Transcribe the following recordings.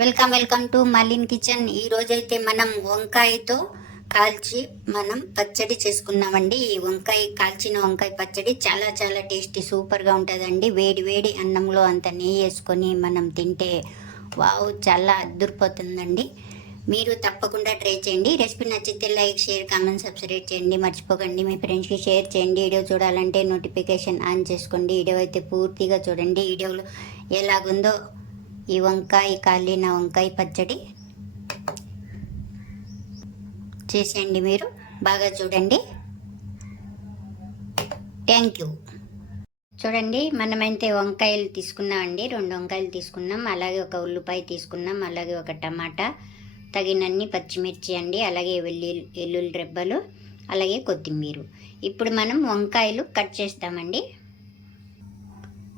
Welcome welcome to Malin kitchen ఈ రోజైతే మనం వంకాయతో కాల్చి మనం పచ్చడి చేసుకున్నామండి. ఈ వంకాయ కాల్చిన వంకాయ పచ్చడి చాలా చాలా టేస్టీ సూపర్గా ఉంటుందండి. వేడి వేడి అన్నంలో అంత నెయ్యి వేసుకొని మనం తింటే వావ్ చాలా అద్దరిపోతుందండి. మీరు తప్పకుండా ట్రై చేయండి. రెసిపీ నచ్చితే లైక్ షేర్ కామెంట్ సబ్స్క్రైబ్ చేయండి. మర్చిపోకండి. మీ ఫ్రెండ్స్కి షేర్ చేయండి. వీడియో చూడాలంటే నోటిఫికేషన్ ఆన్ చేసుకోండి. వీడియో అయితే పూర్తిగా చూడండి. వీడియోలో ఎలాగుందో ఈ వంకాయ కాలిన వంకాయ పచ్చడి. చేసేయండి మీరు బాగా చూడండి. థ్యాంక్ యూ చూడండి మనమైతే వంకాయలు తీసుకున్నామండి రెండు వంకాయలు తీసుకున్నాం అలాగే ఒక ఉల్లిపాయ తీసుకున్నాం అలాగే ఒక టమాటా తగినన్ని పచ్చిమిర్చి అండి అలాగే వెల్లి వెల్లుల్లి రెబ్బలు అలాగే కొత్తిమీర. ఇప్పుడు మనం వంకాయలు కట్ చేస్తామండి.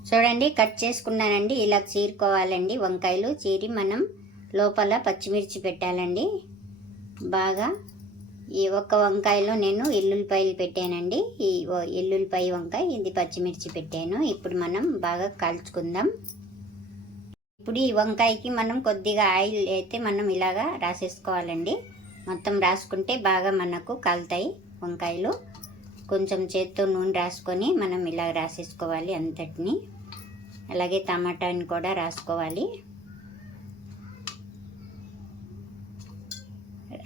చూడండి కట్ చేసుకున్నానండి. ఇలా చీరుకోవాలండి. వంకాయలు చీరి మనం లోపల పచ్చిమిర్చి పెట్టాలండి. బాగా ఈ ఒక్క వంకాయలో నేను ఎల్లుల్లిపాయలు పెట్టానండి. ఈ ఎల్లుల్లిపాయ వంకాయ ఇది పచ్చిమిర్చి పెట్టాను. ఇప్పుడు మనం బాగా కాల్చుకుందాం. ఇప్పుడు ఈ వంకాయకి మనం కొద్దిగా ఆయిల్ అయితే మనం ఇలాగా రాసేసుకోవాలండి. మొత్తం రాసుకుంటే బాగా మనకు కాలుతాయి వంకాయలు. కొంచెం చేత్తో నూనె రాసుకొని మనం ఇలా రాసేసుకోవాలి అంతటిని. అలాగే టమాటాని కూడా రాసుకోవాలి.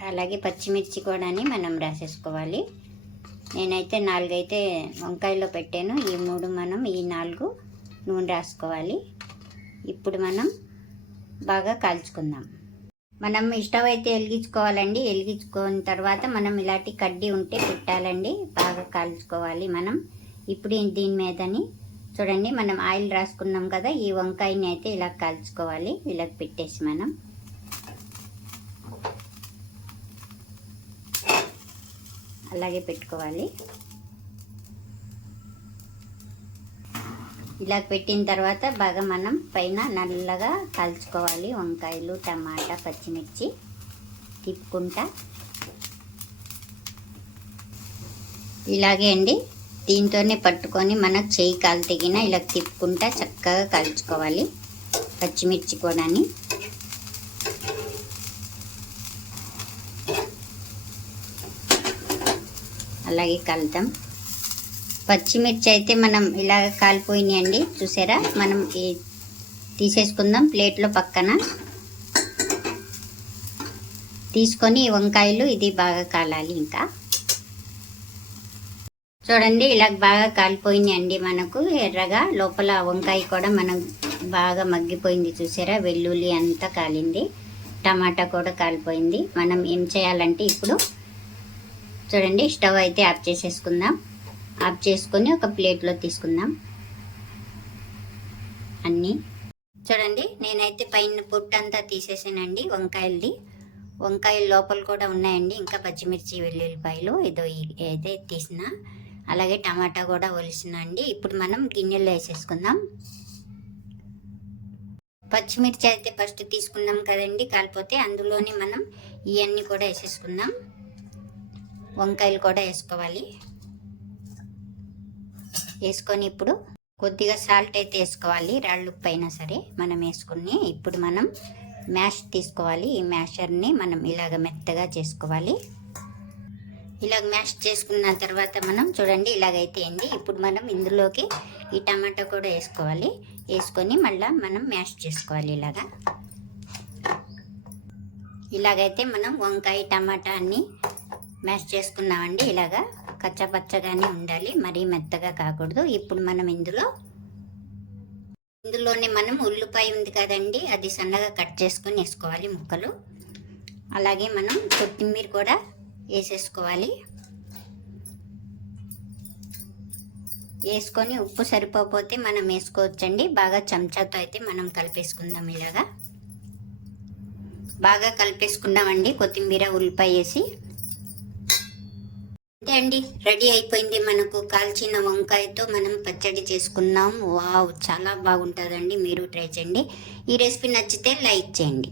అలాగే పచ్చిమిర్చి కూడాని మనం రాసేసుకోవాలి. నేనైతే నాలుగైతే వంకాయలో పెట్టాను. ఈ మూడు మనం ఈ నాలుగు నూనె రాసుకోవాలి. ఇప్పుడు మనం బాగా కాల్చుకుందాం. మనం ఇష్టమైతే అయితే వెలిగించుకోవాలండి. వెలిగించుకున్న తర్వాత మనం ఇలాంటి కడ్డీ ఉంటే పెట్టాలండి. బాగా కాల్చుకోవాలి మనం. ఇప్పుడు దీని మీదని చూడండి మనం ఆయిల్ రాసుకున్నాం కదా ఈ వంకాయని అయితే ఇలా కాల్చుకోవాలి. ఇలా పెట్టేసి మనం. అలాగే పెట్టుకోవాలి. ఇలా పెట్టిన తర్వాత బాగా మనం పైన నల్లగా కాల్చుకోవాలి. వంకాయలు టమాటా పచ్చిమిర్చి తిప్పుకుంటా. ఇలాగే అండి. దీంతోనే పట్టుకొని మనకు చేయి కాలు తెగిన ఇలా తిప్పుకుంటా చక్కగా కాల్చుకోవాలి. పచ్చిమిర్చి కూడాని. అలాగే కలుద్దాం. పచ్చిమిర్చి అయితే మనం ఇలాగ కాలిపోయినాయండి. చూసారా? మనం ఈ తీసేసుకుందాం ప్లేట్లో పక్కన. తీసుకొని వంకాయలు ఇది బాగా కాలాలి ఇంకా. చూడండి ఇలా బాగా కాలిపోయినాయండి మనకు. ఎర్రగా లోపల వంకాయ కూడా మనం బాగా మగ్గిపోయింది. చూసారా? వెల్లుల్లి అంతా కాలింది. టమాటా కూడా కాలిపోయింది. మనం ఏం చేయాలంటే ఇప్పుడు చూడండి స్టవ్ అయితే ఆఫ్ చేసేసుకుందాం. ఆఫ్ చేసుకొని ఒక ప్లేట్లో తీసుకుందాం. అన్నీ. చూడండి నేనైతే పైన పొట్టు అంతా తీసేసానండి వంకాయలది. వంకాయలు లోపల కూడా ఉన్నాయండి ఇంకా పచ్చిమిర్చి వెల్లుల్లిపాయలు ఏదో ఈ- అయితే తీసిన. అలాగే టమాటా కూడా ఒలిసిన అండి. ఇప్పుడు మనం గిన్నెలో వేసేసుకుందాం. పచ్చిమిర్చి అయితే ఫస్ట్ తీసుకున్నాం కదండి కాలిపోతే అందులోనే మనం ఇవన్నీ కూడా వేసేసుకుందాం. వంకాయలు కూడా వేసుకోవాలి. వేసుకొని ఇప్పుడు కొద్దిగా సాల్ట్ అయితే వేసుకోవాలి. రాళ్ళు ఉప్పు అయినా సరే మనం వేసుకుని ఇప్పుడు మనం మ్యాష్ తీసుకోవాలి. ఈ మ్యాషర్ని మనం ఇలాగ మెత్తగా చేసుకోవాలి. ఇలాగ మ్యాష్ చేసుకున్న తర్వాత మనం చూడండి ఇలాగైతే అయింది ఇప్పుడు మనం ఇందులోకి ఈ టమాటా కూడా వేసుకోవాలి. వేసుకొని మళ్ళీ మనం మ్యాష్ చేసుకోవాలి ఇలాగా. ఇలాగైతే మనం వంకాయ టమాటా అన్నీ మ్యాష్ చేసుకున్నామండి ఇలాగా. కచ్చపచ్చగానే ఉండాలి మరీ మెత్తగా కాకూడదు. ఇప్పుడు మనం ఇందులో ఇందులోనే మనం ఉల్లిపాయ ఉంది కదండి అది సన్నగా కట్ చేసుకొని వేసుకోవాలి ముక్కలు. అలాగే మనం కొత్తిమీర కూడా వేసేసుకోవాలి. వేసుకొని ఉప్పు సరిపోతే మనం వేసుకోవచ్చండి. బాగా చెంచాతో అయితే మనం కలిపేసుకుందాం ఇలాగా. బాగా కలిపేసుకున్నామండి కొత్తిమీర ఉల్లిపాయ వేసి. అంతే అండి. రెడీ అయిపోయింది మనకు కాల్చిన వంకాయతో మనం పచ్చడి చేసుకున్నాం వావ్ చాలా బాగుంటుందండి. మీరు ట్రై చేయండి. ఈ రెసిపీ నచ్చితే లైక్ చేయండి.